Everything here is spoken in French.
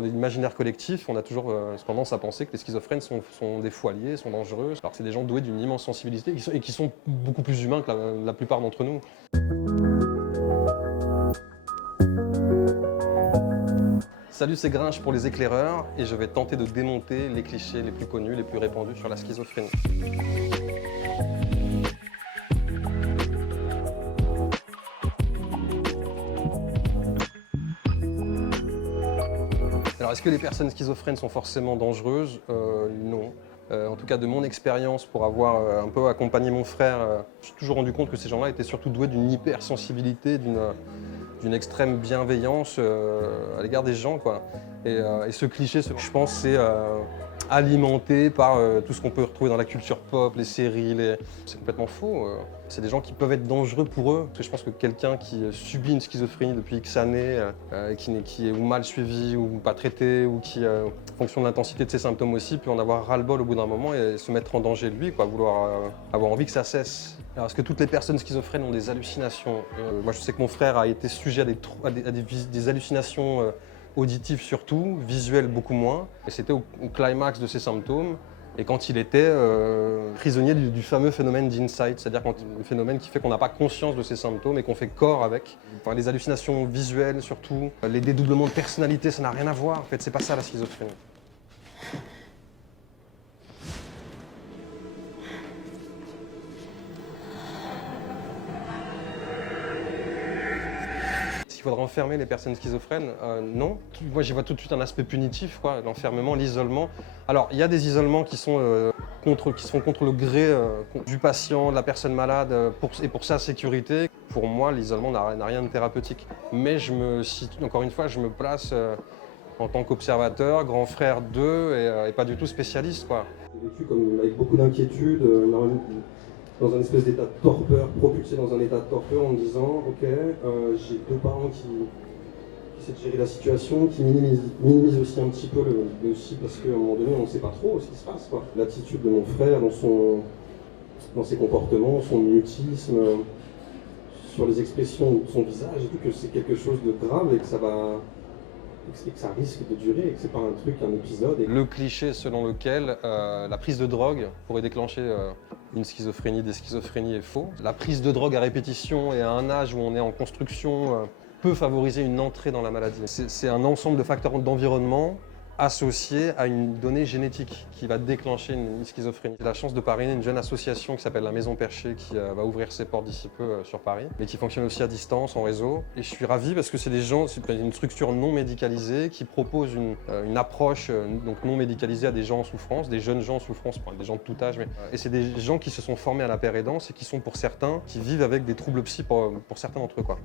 dans l'imaginaire collectif, on a toujours tendance à penser que les schizophrènes sont des fous alliés, sont dangereux, alors que c'est des gens doués d'une immense sensibilité et qui sont beaucoup plus humains que la plupart d'entre nous. Salut, c'est Grinch pour les éclaireurs et je vais tenter de démonter les clichés les plus connus, les plus répandus sur la schizophrénie. Alors, est-ce que les personnes schizophrènes sont forcément dangereuses? Non. En tout cas, de mon expérience, pour avoir un peu accompagné mon frère, je me suis toujours rendu compte que ces gens-là étaient surtout doués d'une hypersensibilité, d'une extrême bienveillance à l'égard des gens, quoi. Et ce cliché, je pense, c'est alimenté par tout ce qu'on peut retrouver dans la culture pop, les séries, c'est complètement faux. C'est des gens qui peuvent être dangereux pour eux. Parce que je pense que quelqu'un qui subit une schizophrénie depuis X années, qui est ou mal suivi ou pas traité, ou qui, en fonction de l'intensité de ses symptômes aussi, peut en avoir ras-le-bol au bout d'un moment et se mettre en danger de lui, quoi, vouloir avoir envie que ça cesse. Alors, est-ce que toutes les personnes schizophrènes ont des hallucinations? Moi, je sais que mon frère a été sujet à des hallucinations auditives surtout, visuelles beaucoup moins. Et c'était au climax de ses symptômes. Et quand il était prisonnier du fameux phénomène d'insight, c'est-à-dire le phénomène qui fait qu'on n'a pas conscience de ses symptômes et qu'on fait corps avec. Enfin, les hallucinations visuelles surtout, les dédoublements de personnalité, ça n'a rien à voir. En fait, c'est pas ça la schizophrénie. Il faudra enfermer les personnes schizophrènes? Non. Moi, j'y vois tout de suite un aspect punitif, quoi. L'enfermement, l'isolement. Alors, il y a des isolements qui sont contre le gré du patient, de la personne malade, et pour sa sécurité. Pour moi, l'isolement n'a rien de thérapeutique. Mais encore une fois, je me place en tant qu'observateur, grand frère d'eux, et pas du tout spécialiste, quoi. J'ai vécu avec beaucoup d'inquiétude, dans un espèce d'état de torpeur, propulsé dans un état de torpeur en me disant ok, j'ai deux parents qui essaient de gérer la situation, qui minimisent aussi un petit peu le aussi parce qu'à un moment donné on ne sait pas trop ce qui se passe, quoi. L'attitude de mon frère dans ses comportements, son mutisme, sur les expressions de son visage et tout, que c'est quelque chose de grave et que ça risque de durer et que c'est pas un truc, un épisode. Le cliché selon lequel la prise de drogue pourrait déclencher une schizophrénie, des schizophrénies est faux. La prise de drogue à répétition et à un âge où on est en construction peut favoriser une entrée dans la maladie. C'est un ensemble de facteurs d'environnement associé à une donnée génétique qui va déclencher une schizophrénie. J'ai la chance de parrainer une jeune association qui s'appelle La Maison Perchée qui va ouvrir ses portes d'ici peu sur Paris, mais qui fonctionne aussi à distance, en réseau. Et je suis ravi parce que c'est une structure non médicalisée qui propose une approche donc non médicalisée à des gens en souffrance, des jeunes gens en souffrance, des gens de tout âge. Et c'est des gens qui se sont formés à la pérédance et qui sont pour certains, qui vivent avec des troubles psy pour certains d'entre eux, quoi.